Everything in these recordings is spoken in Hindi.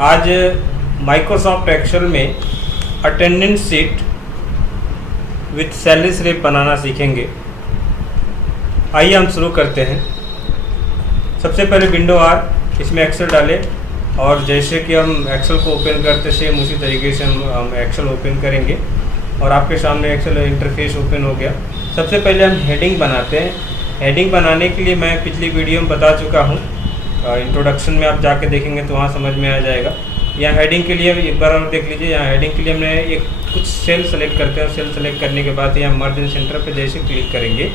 आज माइक्रोसॉफ्ट एक्सेल में attendance sheet with salary slip बनाना सीखेंगे। आइए हम शुरू करते हैं। सबसे पहले विंडो आर, इसमें एक्सेल डालें और जैसे कि हम एक्सेल को ओपन करते सेम उसी तरीके से हम एक्सेल ओपन करेंगे और आपके सामने एक्सेल इंटरफेस ओपन हो गया। सबसे पहले हम हेडिंग बनाते हैं। हेडिंग बनाने के लिए मैं पिछली वीडियो में बता चुका हूँ, इंट्रोडक्शन में आप जाके देखेंगे तो वहाँ समझ में आ जाएगा। यहाँ हेडिंग के लिए एक बार और देख लीजिए। यहाँ हेडिंग के लिए हमने एक कुछ सेल सेलेक्ट करते हैं। सेल सेलेक्ट करने के बाद यहाँ मर्ज इन सेंटर पे जैसे क्लिक करेंगे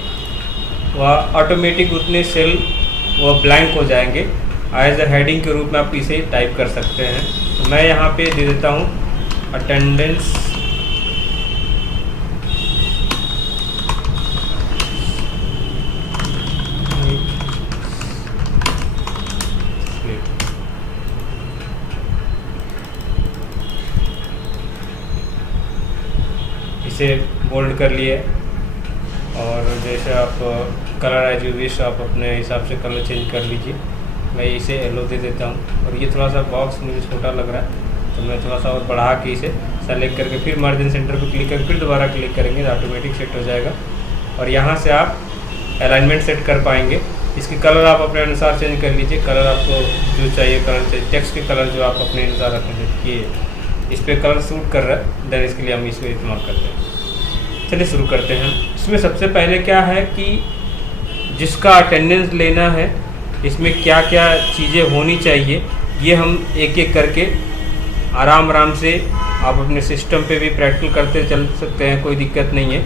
वह ऑटोमेटिक उतने सेल वह ब्लैंक हो जाएंगे। एज अ हेडिंग के रूप में आप इसे टाइप कर सकते हैं। तो मैं यहाँ पे दे देता हूँ अटेंडेंस इसे बोल्ड कर लिए और जैसे आप कलर एज यू विश आप अपने हिसाब से कलर चेंज कर लीजिए। मैं इसे येलो दे देता हूँ और ये थोड़ा सा बॉक्स मुझे छोटा लग रहा है तो मैं थोड़ा सा और बढ़ा के इसे सेलेक्ट करके फिर मर्ज इन सेंटर पर क्लिक करके फिर दोबारा क्लिक करेंगे तो ऑटोमेटिक सेट हो जाएगा। और यहाँ से आप अलाइनमेंट सेट कर पाएंगे। इसकी कलर आप अपने अनुसार चेंज कर लीजिए। कलर आपको जो चाहिए कलर चाहिए, टेक्स्ट के कलर जो आप अपने अनुसार रखेंगे कि इस पर कलर सूट कर रहा है देन इसके लिए हम इसको इस्तेमाल करते हैं। चलिए शुरू करते हैं। इसमें सबसे पहले क्या है कि जिसका अटेंडेंस लेना है इसमें क्या क्या चीज़ें होनी चाहिए ये हम एक एक करके आराम से आप अपने सिस्टम पे भी प्रैक्टिकल करते चल सकते हैं, कोई दिक्कत नहीं है।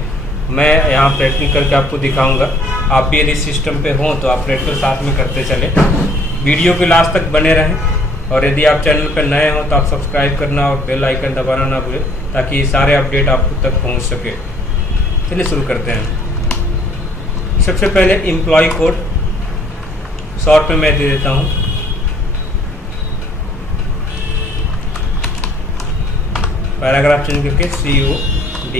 मैं यहाँ प्रैक्टिकल करके आपको दिखाऊंगा। आप भी यदि सिस्टम पे हों तो आप प्रैक्टिकल साथ में करते चलें। वीडियो के लास्ट तक बने रहें और यदि आप चैनल पर नए हों तो आप सब्सक्राइब करना और बेल आइकन दबाना ना भूलें ताकि सारे अपडेट आप तक पहुँच सके। चलिए शुरू करते हैं। सबसे पहले एम्प्लॉय कोड शॉर्ट में मैं दे देता हूँ पैराग्राफ चेंज करके COD।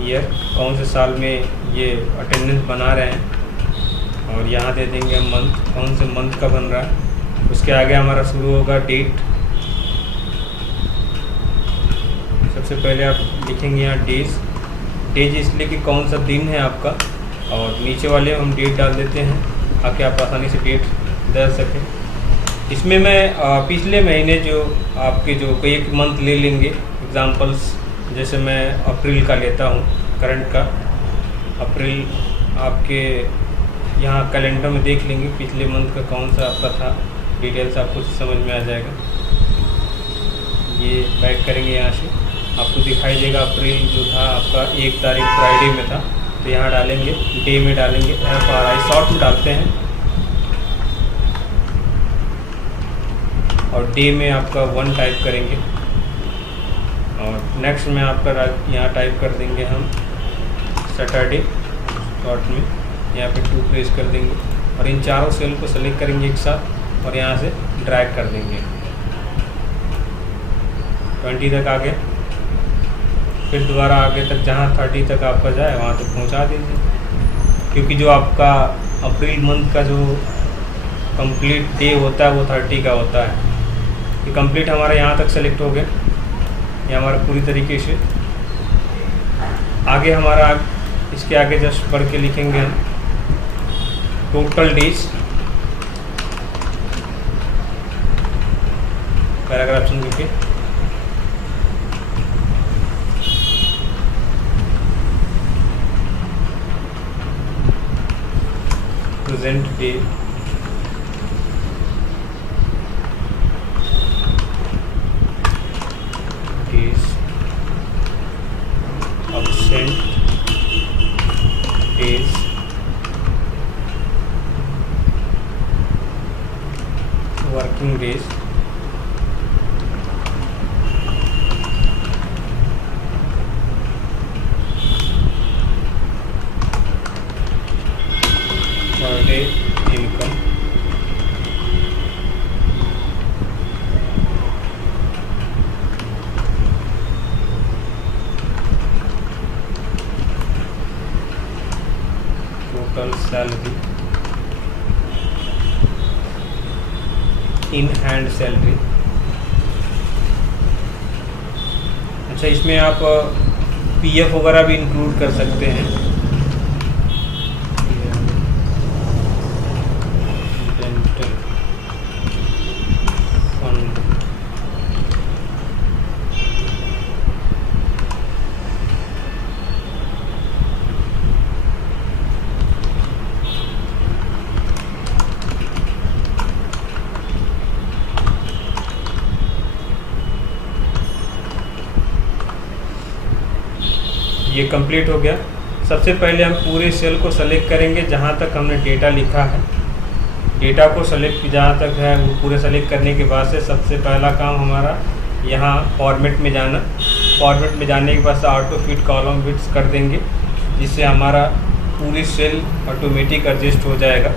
ईयर कौन से साल में ये अटेंडेंस बना रहे हैं और यहाँ दे देंगे हम मंथ, कौन से मंथ का बन रहा है। उसके आगे हमारा शुरू होगा डेट। सबसे पहले आप लिखेंगे यहाँ डेज इसलिए कि कौन सा दिन है आपका और नीचे वाले हम डेट डाल देते हैं ताकि आप आसानी से डेट डाल सकें। इसमें मैं पिछले महीने जो आपके जो एक मंथ ले लेंगे एग्जांपल्स, जैसे मैं अप्रैल का लेता हूँ करंट का। अप्रैल आपके यहाँ कैलेंडर में देख लेंगे पिछले मंथ का कौन सा आपका था, डिटेल्स आपको समझ में आ जाएगा। ये बैक करेंगे यहाँ से आपको दिखाई देगा अप्रैल जो था आपका 1 तारीख फ्राइडे में था तो यहाँ डालेंगे डे में डालेंगे FRI शॉर्ट में डालते हैं और डे में आपका 1 टाइप करेंगे और नेक्स्ट में आपका यहाँ टाइप कर देंगे हम सैटरडे शॉर्ट में, यहाँ पे 2 प्रेस कर देंगे और इन चारों सेल को सेलेक्ट करेंगे एक साथ और यहाँ से ड्रैग कर देंगे 20 तक आगे, फिर दोबारा आगे तक जहाँ 30 तक आपका जाए वहाँ तक पहुँचा दीजिए। क्योंकि जो आपका अप्रैल मंथ का जो कंप्लीट डे होता है वो 30 का होता है। ये कंप्लीट हमारा यहाँ तक सेलेक्ट हो गया। ये हमारा पूरी तरीके से आगे हमारा इसके आगे जस्ट बढ़ के लिखेंगे हम टोटल डेज, पैराग्राफ चेंज करके present day, days, absent days, working days, per day income, total salary, in hand salary. अच्छा, इसमें आप पीएफ वगैरह भी इंक्लूड कर सकते हैं। डेंटल फंड, ये कंप्लीट हो गया। सबसे पहले हम पूरे सेल को सेलेक्ट करेंगे जहाँ तक हमने डेटा लिखा है। डेटा को सेलेक्ट जहाँ तक है वो पूरे सेलेक्ट करने के बाद से सबसे पहला काम हमारा यहाँ फॉर्मेट में जाना। फॉर्मेट में जाने के बाद से ऑटो फिट कॉलम फिट्स कर देंगे, जिससे हमारा पूरी सेल ऑटोमेटिक एडजस्ट हो जाएगा।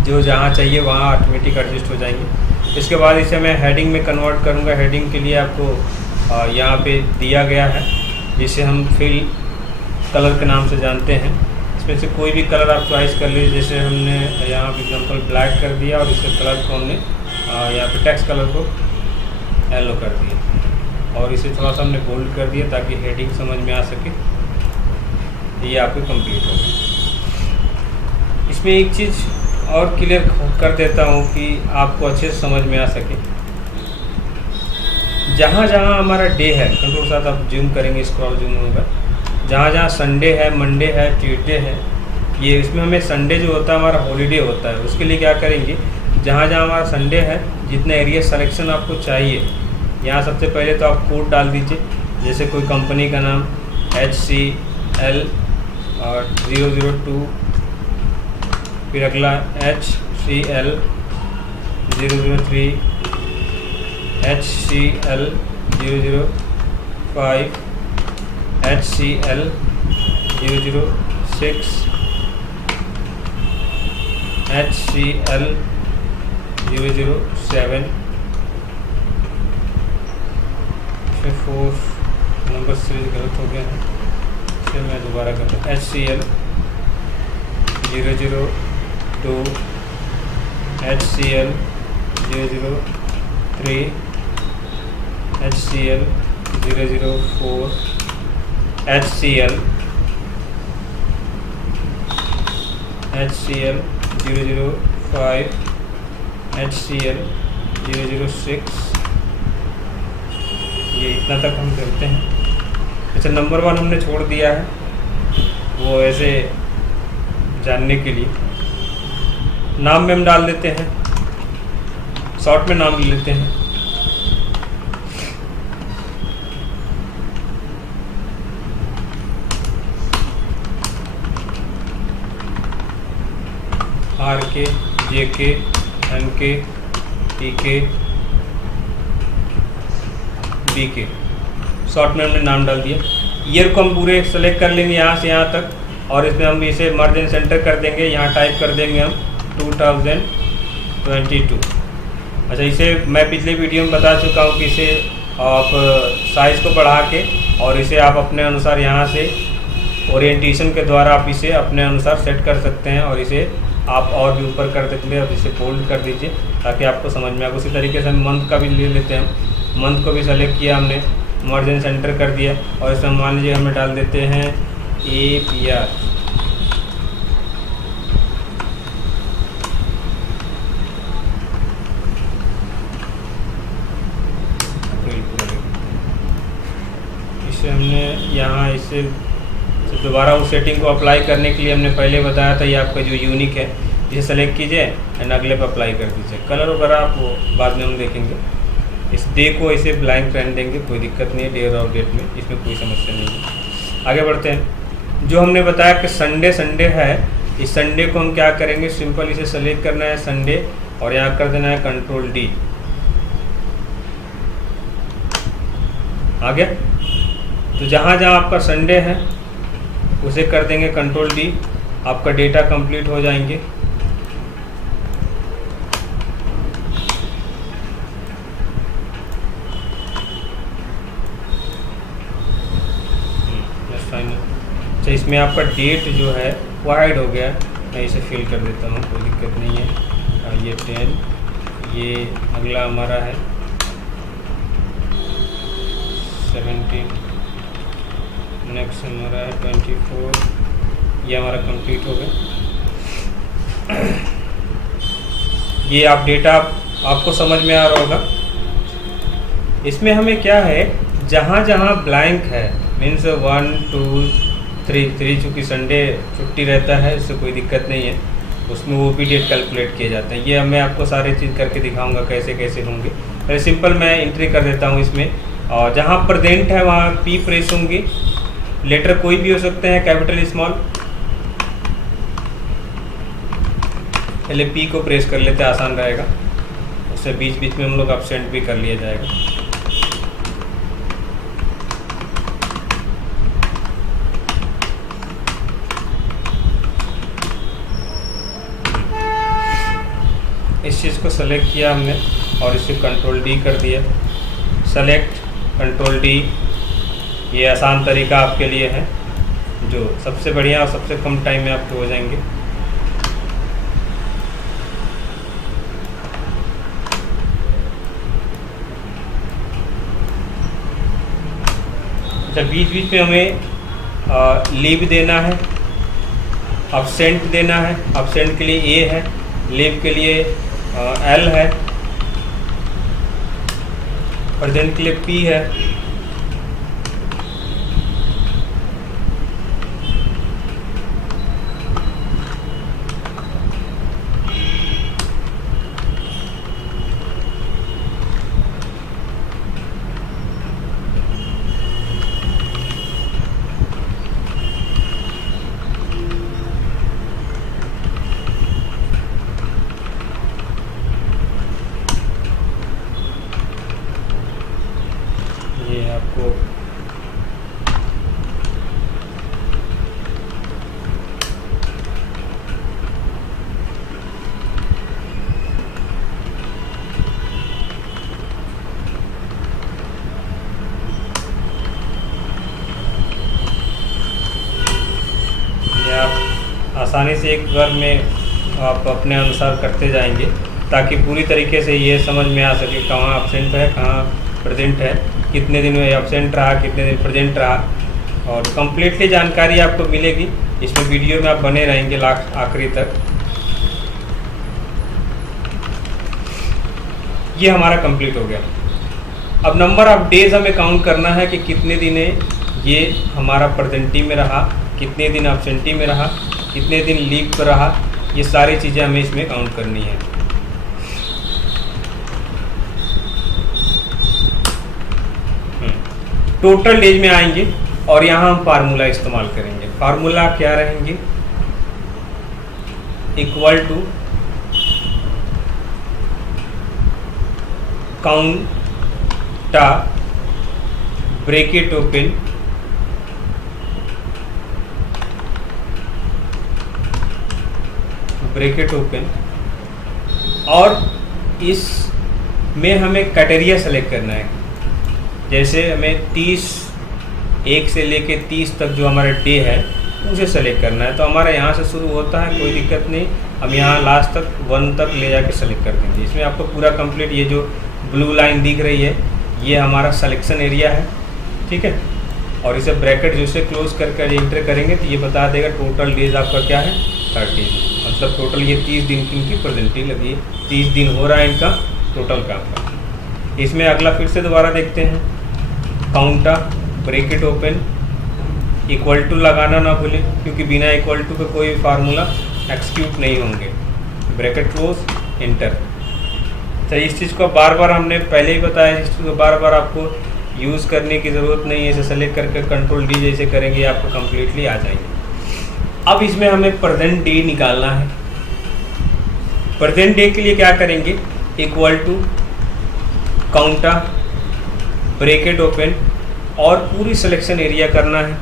जो जहाँ चाहिए वहाँ ऑटोमेटिक एडजस्ट हो जाएंगे। इसके बाद इसे मैं हेडिंग में कन्वर्ट करूँगा। हेडिंग के लिए आपको यहाँ पे दिया गया है, जिसे हम फिल कलर के नाम से जानते हैं। इसमें से कोई भी कलर आप चॉइस कर लीजिए। जैसे हमने यहाँ पे एग्जांपल ब्लैक कर दिया और इसके कलर को हमने यहाँ पे टेक्स्ट कलर को येलो कर दिया और इसे थोड़ा सा हमने बोल्ड कर दिया ताकि हेडिंग समझ में आ सके। ये आपके कंप्लीट हो गया। इसमें एक चीज़ और क्लियर कर देता हूँ कि आपको अच्छे से समझ में आ सके। जहाँ जहाँ हमारा डे है, कंट्रोल के साथ आप जूम करेंगे, स्क्रॉल जूम होगा, जहाँ जहाँ संडे है, मंडे है, ट्यूसडे है, ये इसमें हमें संडे जो होता है हमारा हॉलीडे होता है। उसके लिए क्या करेंगे, जहाँ जहाँ हमारा संडे है, जितना एरिया सिलेक्शन आपको चाहिए, यहाँ सबसे पहले तो आप कोड डाल दीजिए। जैसे कोई कंपनी का नाम HCL और 002, फिर अगला HCL 003, HCL 005, HCL 006, HCL 007, फिर 4 नंबर सीरीज गलत हो गया है, फिर मैं दोबारा करता हूँ। HCL 002, HCL 003, HCL 004, HCL 005, HCL 006। ये इतना तक हम करते हैं। अच्छा, नंबर 1 हमने छोड़ दिया है, वो ऐसे जानने के लिए। नाम में हम डाल देते हैं, शॉर्ट में नाम ले लेते हैं। RK, JK, MK, TK, BK, short में हमने नाम डाल दिया। ईयर को हम पूरे सेलेक्ट कर लेंगे यहाँ से यहाँ तक, और इसमें हम इसे मर्ज एंड सेंटर कर देंगे। यहाँ टाइप कर देंगे हम 2022। अच्छा, इसे मैं पिछले वीडियो में बता चुका हूँ कि इसे आप साइज़ को बढ़ा के और इसे आप अपने अनुसार यहाँ से ओरिएंटेशन के द्वारा आप इसे अपने अनुसार सेट कर सकते हैं, और इसे आप और भी ऊपर कर देते हैं और इसे बोल्ड कर दीजिए ताकि आपको समझ में आए। उसी तरीके से हम मंथ का भी ले लेते हैं। मंथ को भी सेलेक्ट किया हमने, मर्ज एंड सेंटर कर दिया, और इसमें मान लीजिए हमें डाल देते हैं APR। इसे हमने यहाँ इसे दोबारा उस सेटिंग को अप्लाई करने के लिए हमने पहले बताया था, ये आपका जो यूनिक है इसे सेलेक्ट कीजिए एंड अगले पर अप्लाई कर दीजिए। कलर वगैरह आप वो बाद में हम देखेंगे। इस डे को इसे ब्लैंक रहने देंगे, कोई दिक्कत नहीं है डे और डेट में, इसमें कोई समस्या नहीं है। आगे बढ़ते हैं। जो हमने बताया कि संडे है, इस संडे को हम क्या करेंगे, सिंपल इसे सेलेक्ट करना है संडे और यहाँ कर देना है कंट्रोल D। आ गया? तो जहाँ जहाँ आपका संडे है उसे कर देंगे कंट्रोल D, आपका डेटा कंप्लीट हो जाएंगे। फाइनल। अच्छा, इसमें आपका डेट जो है वाइड हो गया, मैं इसे फिल कर देता हूँ, कोई दिक्कत नहीं है। ये 10, ये अगला हमारा है 17, नेक्स्ट हमारा है 24, ये हमारा कंप्लीट हो गया। ये आप डेटा आपको समझ में आ रहा होगा। इसमें हमें क्या है, जहाँ जहाँ ब्लैंक है मीन्स 1 2 3 चूँकि संडे छुट्टी रहता है, उससे कोई दिक्कत नहीं है, उसमें वो भी डेट कैलकुलेट किए जाते हैं। ये मैं आपको सारे चीज़ करके दिखाऊंगा कैसे कैसे होंगे। पहले सिंपल मैं एंट्री कर देता हूँ इसमें, और जहाँ प्रेजेंट है वहाँ पी प्रेस होंगी। लेटर कोई भी हो सकते हैं, कैपिटल स्मॉल। पहले पी को प्रेस कर लेते, आसान रहेगा, उससे बीच बीच में हम लोग एब्सेंट भी कर लिया जाएगा। इस चीज़ को सेलेक्ट किया हमने और इसे कंट्रोल डी कर दिया। सेलेक्ट, कंट्रोल डी, ये आसान तरीका आपके लिए है जो सबसे बढ़िया और सबसे कम टाइम में आपके हो जाएंगे। अच्छा, बीच बीच में हमें लीव देना है, एब्सेंट देना है। एब्सेंट के लिए ए है, लीव के लिए एल है, प्रेजेंट के लिए पी है। ये आपको आप आसानी से एक बार में आप अपने अनुसार करते जाएंगे, ताकि पूरी तरीके से ये समझ में आ सके कहाँ एब्सेंट है, कहाँ प्रेजेंट है, कितने दिन में एब्सेंट रहा, कितने दिन प्रेजेंट रहा, और कम्प्लीटली जानकारी आपको मिलेगी। इसमें वीडियो में आप बने रहेंगे लास्ट आखिरी तक। ये हमारा कंप्लीट हो गया। अब नंबर ऑफ डेज हमें काउंट करना है कि कितने दिन ये हमारा प्रेजेंटी में रहा, कितने दिन एब्सेंटी में रहा, कितने दिन लीव पर रहा। ये सारी चीज़ें हमें इसमें काउंट करनी है। टोटल डेज में आएंगे और यहाँ हम फार्मूला इस्तेमाल करेंगे। फार्मूला क्या रहेंगे, equal to counta bracket open bracket open, और इस में हमें क्राइटेरिया सेलेक्ट करना है। जैसे हमें 30 1 से लेके 30 तक जो हमारा डे है उसे सेलेक्ट करना है, तो हमारा यहाँ से शुरू होता है, कोई दिक्कत नहीं। हम यहाँ लास्ट तक 1 तक ले जाके सेलेक्ट कर देंगे। इसमें आपको पूरा कंप्लीट, ये जो ब्लू लाइन दिख रही है ये हमारा सिलेक्शन एरिया है, ठीक है। और इसे ब्रैकेट जैसे क्लोज करके इंटर करेंगे तो ये बता देगा टोटल डेज आपका क्या है, 30। मतलब टोटल ये 30 दिन की इनकी प्रेजेंटी लगी है, 30 दिन हो रहा है इनका टोटल काम का। इसमें अगला फिर से दोबारा देखते हैं, काउंटा ब्रैकेट ओपन, इक्वल टू लगाना ना भूलें, क्योंकि बिना इक्वल टू के कोई फार्मूला एक्सिक्यूट नहीं होंगे। Bracket close, enter. तो इस चीज़ को बार बार हमने पहले ही बताया, इस चीज़ को बार बार आपको यूज़ करने की ज़रूरत नहीं है। इसे सेलेक्ट करके कंट्रोल डी जैसे करेंगे आपको कम्प्लीटली आ जाएंगे। अब इसमें हमें प्रेजेंट डे निकालना है। प्रेजेंट डे के लिए क्या करेंगे, equal to counta bracket open, और पूरी सिलेक्शन एरिया करना है।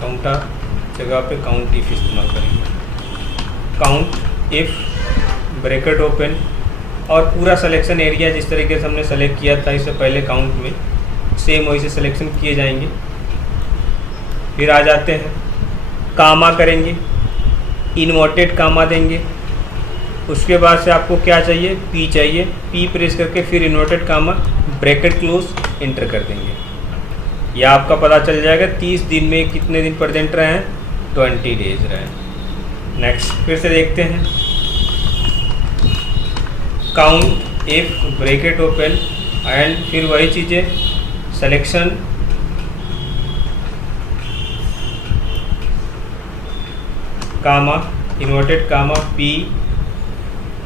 काउंटा जगह पे काउंट इफ इस्तेमाल करेंगे, काउंट इफ ब्रैकेट ओपन, और पूरा सिलेक्शन एरिया जिस तरीके से हमने सेलेक्ट किया था इससे पहले काउंट में, सेम वही से सिलेक्शन किए जाएंगे। फिर आ जाते हैं कामा करेंगे, इन्वर्टेड कामा देंगे। उसके बाद से आपको क्या चाहिए, पी चाहिए, पी प्रेस करके फिर inverted comma, bracket close, enter कर देंगे। यह आपका पता चल जाएगा 30 दिन में कितने दिन प्रेजेंट रहे हैं, 20 डेज रहे। नेक्स्ट फिर से देखते हैं, count if bracket open and फिर वही चीज़ें, selection comma, inverted comma, p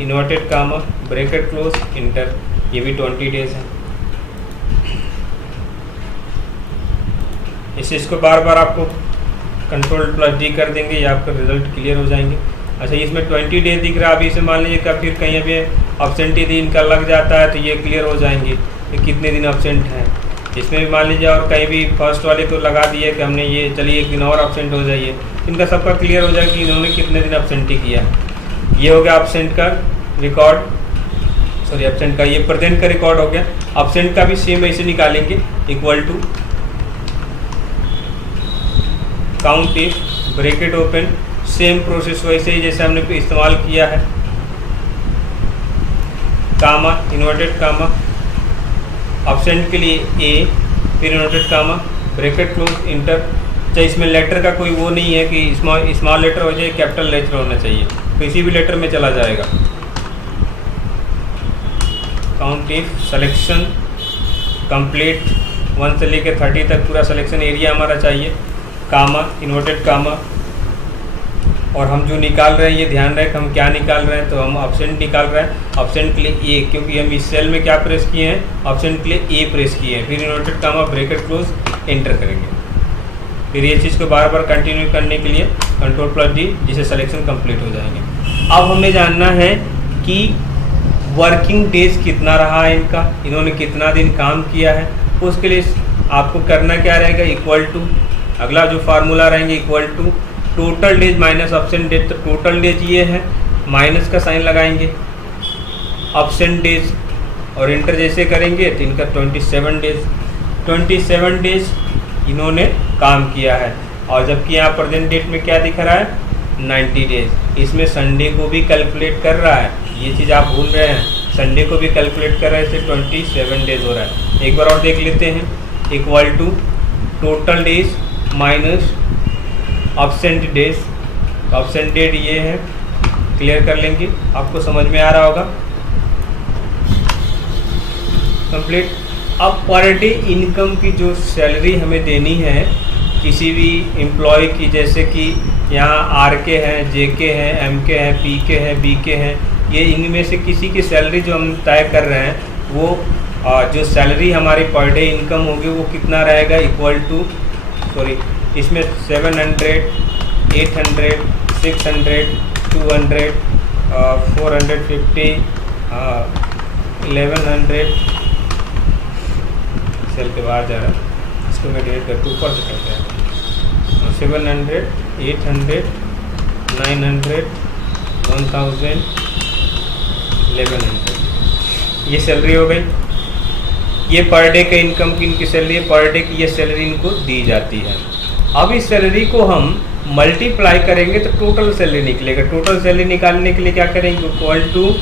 inverted comma, bracket close, enter. ये भी 20 डेज है। इसको बार बार आपको Ctrl+D कर देंगे या आपका रिजल्ट क्लियर हो जाएंगे। अच्छा, इसमें 20 डेज दिख रहा है। अभी इसे मान लीजिए कि फिर कहीं अभी अब्सेंटी दिन का लग जाता है तो ये क्लियर हो जाएंगे कि कितने दिन अब्सेंट हैं। इसमें भी मान लीजिए और कहीं भी फर्स्ट वाले को लगा दिए कि हमने ये चलिए एक दिन और अब्सेंट हो जाइए, इनका सबका क्लियर हो जाएगा कि इन्होंने कितने दिन अब्सेंटी किया। ये हो गया अब्सेंट का रिकॉर्ड, सॉरी अब्सेंट का, ये प्रेजेंट का रिकॉर्ड हो गया। अब्सेंट का भी सेम ऐसे निकालेंगे, equal to count if bracket open, same process वैसे ही जैसे हमने इस्तेमाल किया है, कामा, इन्वर्टेड कामा, अब्सेंट के लिए ए, फिर inverted comma, bracket close, enter. तो इसमें लेटर का कोई वो नहीं है कि स्मॉल लेटर हो जाए, कैपिटल लेटर होना चाहिए, किसी भी लेटर में चला जाएगा। काउंट इफ सिलेक्शन कंप्लीट, 1 से लेकर 30 तक पूरा सिलेक्शन एरिया हमारा चाहिए, कामा, इन्वर्टेड कामा। और हम जो निकाल रहे हैं ये ध्यान रहे कि हम क्या निकाल रहे हैं, तो हम ऑप्शन निकाल रहे हैं। ऑप्शन के लिए ए, क्योंकि हम इस सेल में क्या प्रेस किए हैं, ऑप्शन के लिए ए प्रेस किए हैं। फिर inverted comma, bracket close, enter करेंगे। फिर ये चीज़ को बार बार कंटिन्यू करने के लिए Ctrl+D, जिससे सिलेक्शन कंप्लीट हो जाएंगे। अब हमें जानना है कि वर्किंग डेज कितना रहा है इनका, इन्होंने कितना दिन काम किया है। उसके लिए आपको करना क्या रहेगा, इक्वल टू, अगला जो फार्मूला रहेंगे, equal to total days minus absent days. तो टोटल डेज ये है, माइनस का साइन लगाएंगे, अब्सेंट डेज और इंटर जैसे करेंगे तो इनका 27 डेज इन्होंने काम किया है। और जबकि यहाँ प्रेजेंट डेट में क्या दिख रहा है, 90 डेज। इसमें संडे को भी कैलकुलेट कर रहा है, ये चीज़ आप भूल रहे हैं, संडे को भी कैलकुलेट कर रहा है, इससे 27 डेज हो रहा है। एक बार और देख लेते हैं, equal to total days minus absent days. Absent date ये है, क्लियर कर लेंगे, आपको समझ में आ रहा होगा। कंप्लीट। अब पर डे इनकम की जो सैलरी हमें देनी है किसी भी एम्प्लॉय की, जैसे कि यहाँ आर के हैं, जे के हैं, एम के हैं, पी के हैं, बी के हैं, ये इनमें से किसी की सैलरी जो हम तय कर रहे हैं वो जो सैलरी हमारी पर डे इनकम होगी वो कितना रहेगा, इक्वल टू, सॉरी इसमें 700, 800, 600, 200, 450, 1100, सेल के बाहर जा रहा है, इसको मैं डिलीट करके ऊपर से करते हैं, 700, 800, 900, 1000, 1100, ये सैलरी हो गई। ये पर डे के इनकम की इनकी सैलरी है, पर डे की ये सैलरी इनको दी जाती है। अब इस सैलरी को हम मल्टीप्लाई करेंगे तो टोटल सैलरी निकलेगा। टोटल सैलरी निकालने के लिए क्या करेंगे, equal to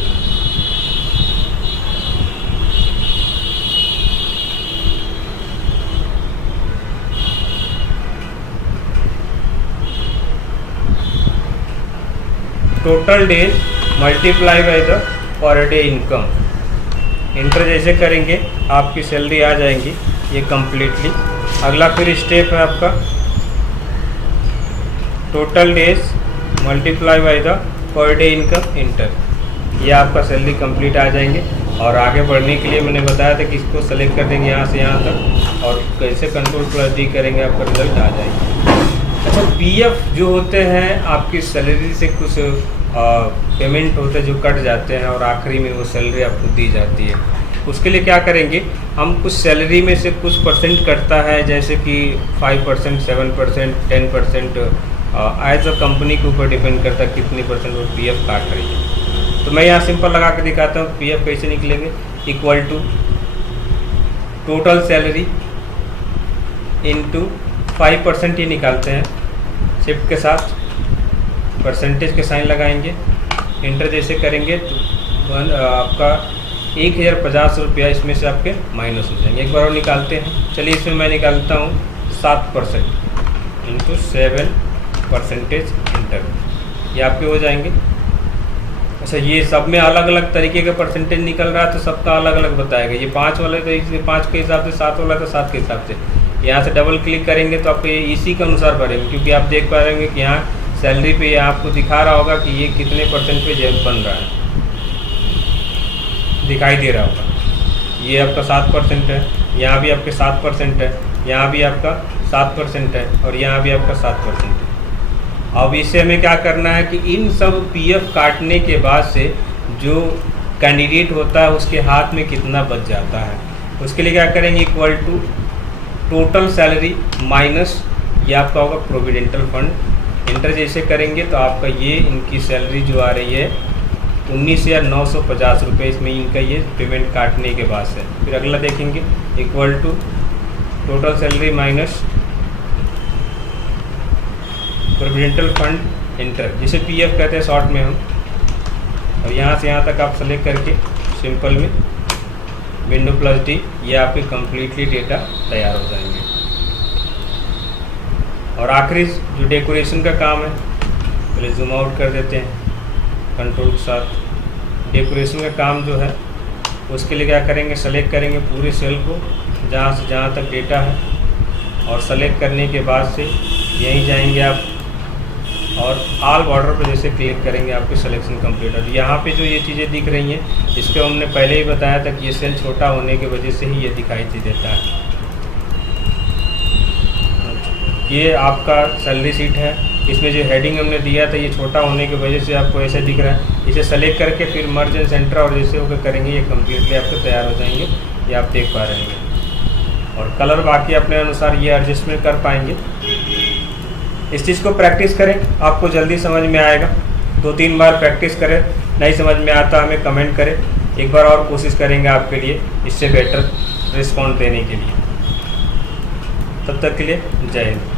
total days multiply by the per day income. Enter जैसे करेंगे आपकी सैलरी आ जाएंगी ये कम्प्लीटली। अगला फिर स्टेप है आपका total days multiply by the per day income, inter, ये आपका सैलरी कंप्लीट आ जाएंगे। और आगे बढ़ने के लिए मैंने बताया था कि इसको सेलेक्ट कर देंगे यहाँ से यहाँ तक और कैसे Ctrl+D करेंगे आपका रिजल्ट आ जाएगा। अच्छा, पीएफ जो होते हैं आपकी सैलरी से कुछ पेमेंट होते हैं जो कट जाते हैं और आखिरी में वो सैलरी आपको दी जाती है। उसके लिए क्या करेंगे, हम कुछ सैलरी में से कुछ परसेंट कटता है, जैसे कि 5%, 7%, 10%, एज अ कंपनी के ऊपर डिपेंड करता है कितनी परसेंट वो पीएफ काट रही है। तो मैं यहाँ सिंपल लगा के दिखाता हूँ पीएफ कैसे निकलेंगे, equal to total salary into 5% ही निकालते हैं। शिफ्ट के साथ परसेंटेज के साइन लगाएंगे, इंटर जैसे करेंगे तो आपका 1050 रुपया इसमें से आपके माइनस हो जाएंगे। एक बार और निकालते हैं। चलिए इसमें मैं निकालता हूँ 7% इंटू 7% इंटर, ये आपके हो जाएंगे। अच्छा, ये सब में अलग अलग तरीके का परसेंटेज निकल रहा है तो सबका अलग अलग बताएगा। ये 5 वाले तो 5 के हिसाब से, 7 वाला तो 7 के हिसाब से। यहाँ से डबल क्लिक करेंगे तो आपको ये इसी के अनुसार भरेंगे, क्योंकि आप देख पा रहे हैं कि यहाँ सैलरी पे ये आपको दिखा रहा होगा कि ये कितने % पे बन रहा है, दिखाई दे रहा होगा। ये आपका 7% है, यहाँ भी आपके 7% है, यहाँ भी आपका 7% है और यहाँ भी आपका 7% है। अब इससे हमें क्या करना है कि इन सब पीएफ काटने के बाद से जो कैंडिडेट होता है उसके हाथ में कितना बच जाता है, उसके लिए क्या करेंगे, equal to total salary minus ये आपका होगा प्रोविडेंटल फंड। इंटर जैसे करेंगे तो आपका ये इनकी सैलरी जो आ रही है 19,950 रुपये, इसमें इनका ये पेमेंट काटने के बाद से। फिर अगला देखेंगे, equal to total salary minus provident fund enter, जिसे पीएफ कहते हैं शॉर्ट में हम। और यहाँ से यहाँ तक आप सेलेक्ट करके सिंपल में विंडो प्लस डी, ये आपके कम्प्लीटली डेटा तैयार हो जाएंगे। और आखिरी जो डेकोरेशन का काम है, पहले जूम आउट कर देते हैं कंट्रोल के साथ। डेकोरेशन का काम जो है उसके लिए क्या करेंगे, सेलेक्ट करेंगे पूरे सेल को जहाँ से जहाँ तक डेटा है, और सेलेक्ट करने के बाद से यहीं जाएंगे आप और ऑल बॉर्डर पर जैसे क्लिक करेंगे आपके सिलेक्शन कंप्लीट। और यहाँ पे जो ये चीज़ें दिख रही हैं, इसको हमने पहले ही बताया था कि ये सेल छोटा होने की वजह से ही ये दिखाई देता है। ये आपका सैलरी शीट है, इसमें जो हेडिंग हमने दिया था ये छोटा होने की वजह से आपको ऐसे दिख रहा है। इसे सेलेक्ट करके फिर मर्ज एंड सेंटर और जैसे होकर करेंगे ये कम्प्लीटली आपके तैयार हो जाएंगे, ये आप देख पा रहे हैं। और कलर बाकी अपने अनुसार ये एडजस्टमेंट कर पाएंगे। इस चीज़ को प्रैक्टिस करें, आपको जल्दी समझ में आएगा। 2-3 बार प्रैक्टिस करें, नहीं समझ में आता हमें कमेंट करें, एक बार और कोशिश करेंगे आपके लिए इससे बेटर रिस्पॉन्स देने के लिए। तब तक के लिए जय हिंद।